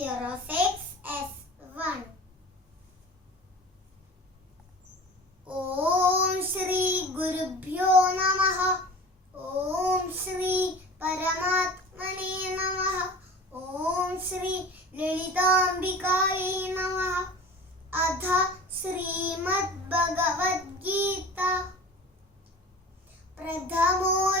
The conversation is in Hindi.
Bureau 6S1 श्री गुरुभ्यो नमः ॐ श्री परमात्मने नमः ॐ श्री ललिताम्बिकायै नमः अथ श्रीमद्भगवद्गीता प्रथमोऽध्यायः